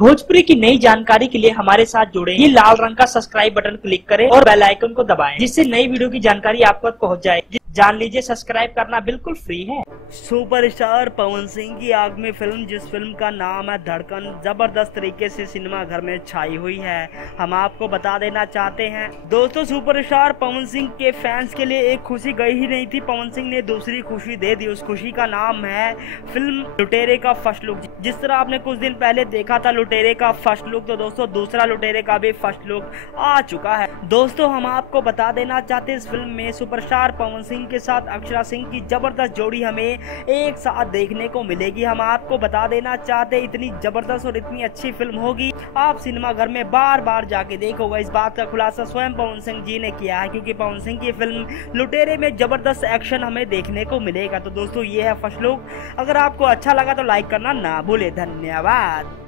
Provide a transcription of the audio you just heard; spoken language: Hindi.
भोजपुरी की नई जानकारी के लिए हमारे साथ जुड़े। ये लाल रंग का सब्सक्राइब बटन क्लिक करें और बेल आइकन को दबाएं, जिससे नई वीडियो की जानकारी आप तक पहुंच जाए। जान लीजिए, सब्सक्राइब करना बिल्कुल फ्री है। सुपरस्टार पवन सिंह की आग में फिल्म, जिस फिल्म का नाम है धड़कन, जबरदस्त तरीके से सिनेमा घर में छाई हुई है। हम आपको बता देना चाहते हैं दोस्तों, सुपरस्टार पवन सिंह के फैंस के लिए एक खुशी गई ही नहीं थी, पवन सिंह ने दूसरी खुशी दे दी। उस खुशी का नाम है फिल्म लुटेरे का फर्स्ट लुक। जिस तरह आपने कुछ दिन पहले देखा था लुटेरे का फर्स्ट लुक, तो दोस्तों दूसरा लुटेरे का भी फर्स्ट लुक आ चुका है। दोस्तों हम आपको बता देना चाहते हैं, इस फिल्म में सुपरस्टार पवन सिंह के साथ अक्षरा सिंह की जबरदस्त जोड़ी हमें एक साथ देखने को मिलेगी। हम आपको बता देना चाहते हैं, इतनी जबरदस्त और इतनी अच्छी फिल्म होगी, आप सिनेमा घर में बार बार जाके देखोगे। इस बात का खुलासा स्वयं पवन सिंह जी ने किया है, क्योंकि पवन सिंह की फिल्म लुटेरे में जबरदस्त एक्शन हमें देखने को मिलेगा। तो दोस्तों ये है फर्स्ट लुक। अगर आपको अच्छा लगा तो लाइक करना ना भूले। धन्यवाद।